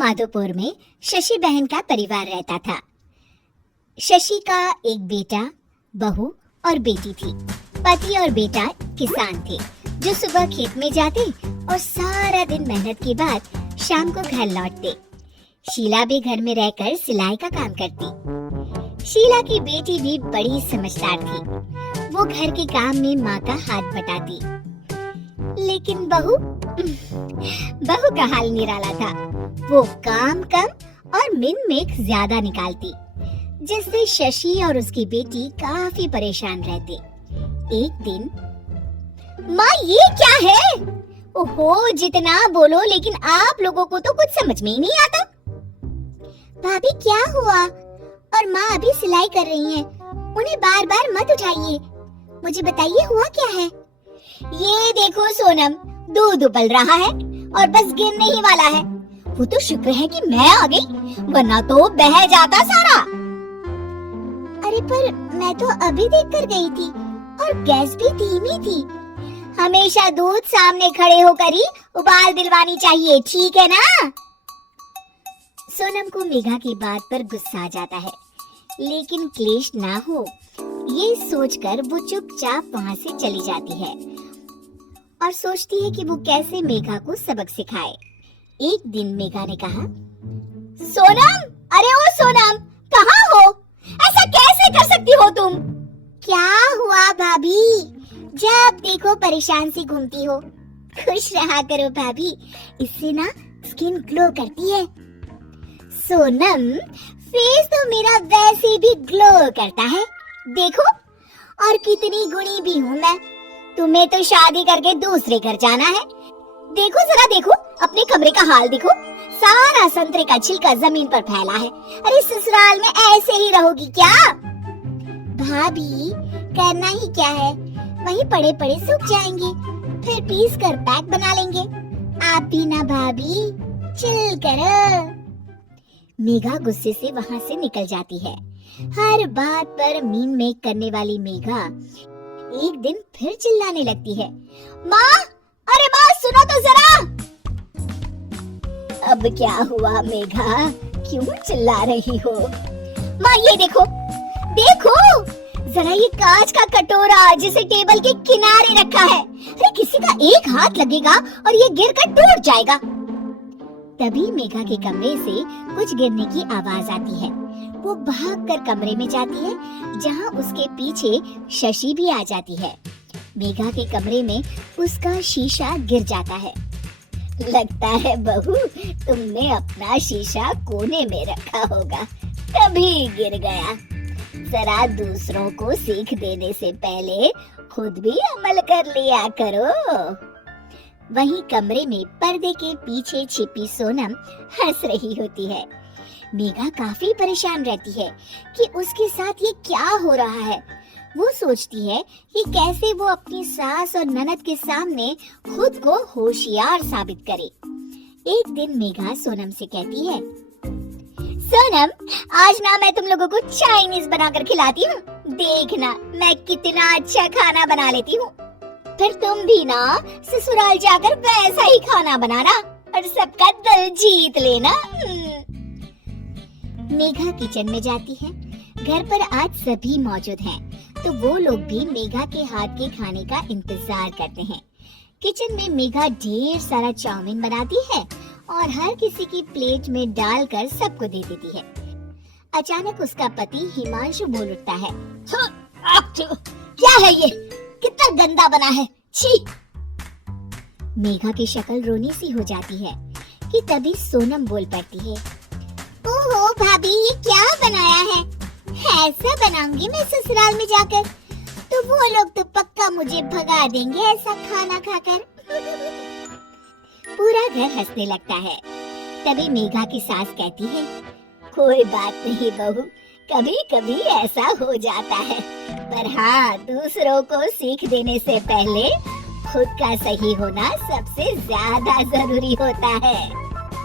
माधोपुर में शशि बहन का परिवार रहता था। शशि का एक बेटा, बहू और बेटी थी। पति और बेटा किसान थे जो सुबह खेत में जाते और सारा दिन मेहनत के बाद शाम को घर लौटते। शीला भी घर में रहकर सिलाई का काम करती। शीला की बेटी भी बड़ी समझदार थी। वो घर के काम में माँ का हाथ बटाती। लेकिन बहू का हाल निराला था। वो काम कम और मिनमेक ज्यादा निकालती, जिससे शशि और उसकी बेटी काफी परेशान रहते। एक दिन, माँ ये क्या है? ओहो, जितना बोलो लेकिन आप लोगों को तो कुछ समझ में ही नहीं आता। भाभी क्या हुआ? और माँ अभी सिलाई कर रही हैं। उन्हें बार बार मत उठाइए। मुझे बताइए हुआ क्या है? ये देखो सोनम, दूध उबल रहा है और बस गिरने ही वाला है। वो तो शुक्र है कि मैं आ गई, वरना तो बह जाता सारा। अरे पर मैं तो अभी देख कर गई थी और गैस भी धीमी थी। हमेशा दूध सामने खड़े होकर ही उबाल दिलवानी चाहिए, ठीक है ना? सोनम को मेघा की बात पर गुस्सा आ जाता है, लेकिन क्लेश ना हो ये सोचकर वो चुपचाप वहाँ से चली जाती है और सोचती है कि वो कैसे मेघा को सबक सिखाए। एक दिन मेघा ने कहा, सोनम, अरे ओ सोनम, कहाँ हो? ऐसा कैसे कर सकती हो तुम? क्या हुआ भाभी? जब देखो परेशान सी घूमती हो। खुश रहा करो भाभी, इससे ना स्किन ग्लो करती है। सोनम, फेस तो मेरा वैसे भी ग्लो करता है, देखो। और कितनी गुणी भी हूँ मैं। तुम्हें तो शादी करके दूसरे घर जाना है। देखो जरा देखो, अपने कमरे का हाल देखो। सारा संतरे का छिलका जमीन पर फैला है। अरे ससुराल में ऐसे ही रहोगी क्या? भाभी, करना ही क्या है, वहीं पड़े पड़े सूख जाएंगे, फिर पीस कर पैक बना लेंगे। आप भी ना भाभी, चिल करो। मेघा गुस्से से वहाँ से निकल जाती है। हर बात पर मीन मेक करने वाली मेघा एक दिन फिर चिल्लाने लगती है, माँ, अरे माँ सुनो तो जरा। अब क्या हुआ मेघा, क्यों चिल्ला रही हो? माँ ये देखो, देखो जरा, ये कांच का कटोरा जिसे टेबल के किनारे रखा है। अरे किसी का एक हाथ लगेगा और ये गिरकर टूट जाएगा। तभी मेघा के कमरे से कुछ गिरने की आवाज आती है। वो भागकर कमरे में जाती है, जहाँ उसके पीछे शशि भी आ जाती है। मेघा के कमरे में उसका शीशा गिर जाता है। लगता है बहू, तुमने अपना शीशा कोने में रखा होगा, तभी गिर गया। जरा दूसरों को सीख देने से पहले खुद भी अमल कर लिया करो। वहीं कमरे में पर्दे के पीछे छिपी सोनम हंस रही होती है। मेघा काफी परेशान रहती है कि उसके साथ ये क्या हो रहा है। वो सोचती है कि कैसे वो अपनी सास और ननद के सामने खुद को होशियार साबित करे। एक दिन मेघा सोनम से कहती है, सोनम, आज ना मैं तुम लोगों को चाइनीज बनाकर खिलाती हूँ। देखना मैं कितना अच्छा खाना बना लेती हूँ। फिर तुम भी ना ससुराल जाकर वैसा ही खाना बनाना और सबका दिल जीत लेना। मेघा किचन में जाती है। घर पर आज सभी मौजूद हैं, तो वो लोग भी मेघा के हाथ के खाने का इंतजार करते हैं। किचन में मेघा ढेर सारा चाउमीन बनाती है और हर किसी की प्लेट में डालकर सबको दे देती है। अचानक उसका पति हिमांशु बोल उठता है, क्या है ये, कितना गंदा बना है, छी। मेघा की शक्ल रोनी सी हो जाती है कि तभी सोनम बोल पड़ती है, ओहो भाभी, ये क्या बनाया है? ऐसा बनाऊंगी मैं ससुराल में जाकर, तो वो लोग तो पक्का मुझे भगा देंगे ऐसा खाना खाकर। पूरा घर हंसने लगता है। तभी मेघा की सास कहती है, कोई बात नहीं बहू, कभी कभी ऐसा हो जाता है, पर हाँ, दूसरों को सीख देने से पहले खुद का सही होना सबसे ज्यादा जरूरी होता है।